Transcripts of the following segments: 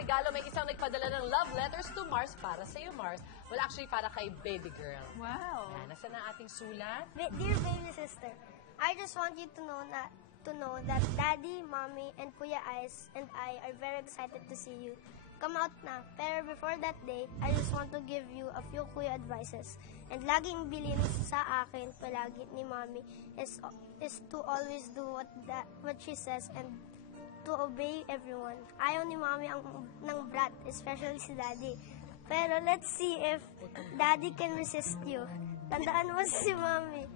regalo, may isang nagpadala ng love letters to Mars para sa iyo, Mars. Well, actually, para kay baby girl. Wow. Yan, nasa na ating sulat? Dear baby sister, I just want you to know that Daddy, Mommy, and Kuya Ice and I are very excited to see you. Come out na. Pero before that day, I just want to give you a few Kuya advices. And laging bilin sa akin palagi ni Mommy is to always do what she says and to obey everyone. Ayaw ni Mommy ng brat, especially si Daddy. Pero let's see if Daddy can resist you. Tandaan mo si Mommy.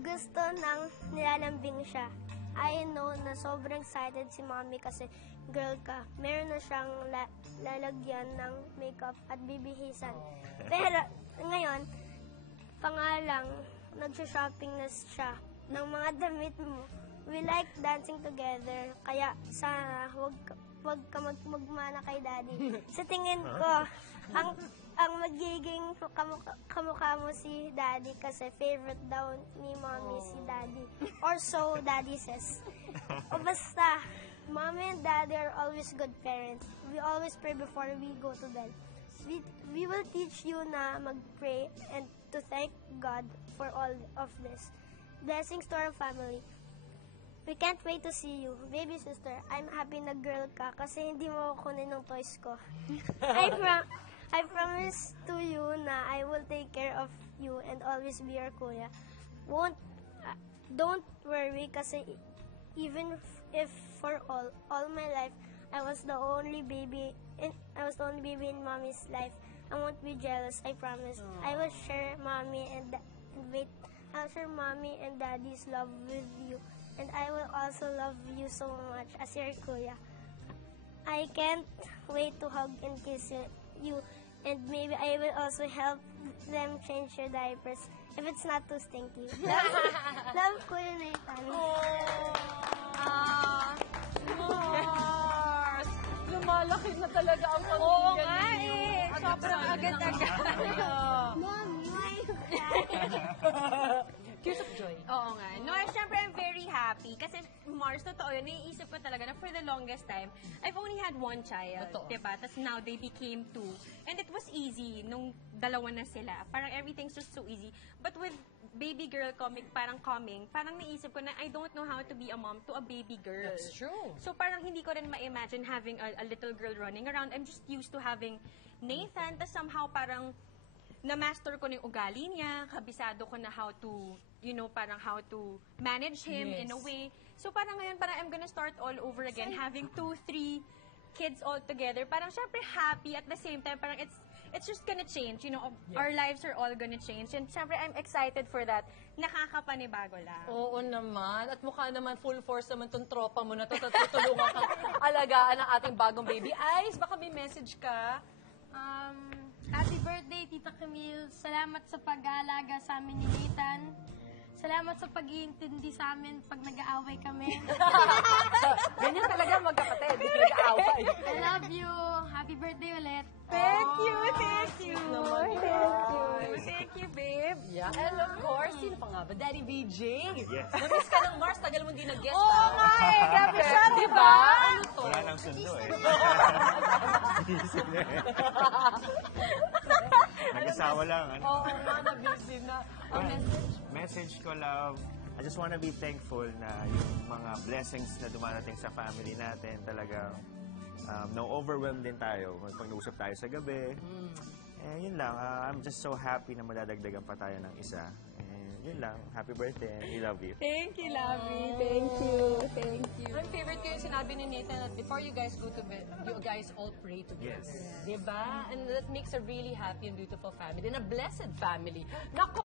Gusto nang nilalambing siya. I know na sobrang excited si Mommy kasi girl ka. Meron na siyang lalagyan ng makeup at bibihisan. Pero ngayon, pangalang nagsha-shopping na siya ng mga damit mo. We like dancing together, kaya sana wag ka magmana kay Daddy. Sa tingin ko, ang magiging kamukha mo si Daddy kasi favorite daw ni Mommy si Daddy. Or so Daddy says. O basta, Mommy and Daddy are always good parents. We always pray before we go to bed. We will teach you na mag-pray and to thank God for all of this. Blessings to our family. We can't wait to see you. Baby sister, I'm happy na girl ka kasi hindi mo kunin ng toys ko. I promise to you na I will take care of you and always be your kuya. Don't worry kasi even if for all my life I was the only baby in Mommy's life, I won't be jealous, I promise. I will share Mommy I'll share Mommy and Daddy's love with you. And I will also love you so much as your kuya. I can't wait to hug and kiss you. And maybe I will also help them change your diapers if it's not too stinky. Love Kuya Nathan. Mars! Lumalaki na talaga ang pamilya Oo nga ninyo. eh. Sobrang agad-agad. Mom, why you Tears of joy. Oo nga. No, syempre, I'm very happy. Kasi, Mars, totoo yun. Naiisip ko talaga na for the longest time, I've only had one child. Totoo. Diba? Tapos now, they became two. And it was easy nung dalawa na sila. Parang everything's just so easy. But with baby girl coming, parang naisip ko na I don't know how to be a mom to a baby girl. That's true. So parang hindi ko rin ma-imagine having a little girl running around. I'm just used to having Nathan. Tapos somehow parang na-master ko na yung ugali niya, kabisado ko na how to, parang how to manage him in a way. So parang ngayon, parang I'm gonna start all over again, having 2, 3 kids all together. Parang syempre happy at the same time, parang it's just gonna change, our lives are all gonna change. And syempre, I'm excited for that. Nakakapanibago lang. Oo naman. At mukha naman full force naman tong tropa mo na to. Tutulungan kang alagaan ang ating bagong baby. Ice, baka may message ka? Happy birthday, Tita Camille. Salamat sa pag-aalaga sa amin ni Nathan. Salamat sa pag-iintindi sa amin pag nag-aaway kami. Ganyan talaga magkapatid. Nag-aaway. I love you. Happy birthday ulit. Thank you, thank you. Naman, Thank you, babe. Yeah, and of course, sino pa nga ba? Daddy BJ. Yes. Na-miss ka ng Mars, tagal mo hindi nag-guest. Oo nga eh, grabe siya, Di diba? ba? Ano to? Wala nang sundo eh. Nag-asawa lang. Ano? Oo nga, na-busy na. Ang message. Message ko, love. I just wanna be thankful na yung mga blessings na dumarating sa family natin talaga no-overwhelm din tayo. Pag-nausap tayo sa gabi. Yun lang. I'm just so happy na madadagdagan pa tayo ng isa. Yun lang. Happy birthday and we love you. Thank you, Lovey. Thank you. Thank you. Ang favorite ko yung sinabi ni Nathan that before you guys go to bed, you guys all pray together. Yes. Diba? And that makes a really happy and beautiful family and a blessed family. Nako!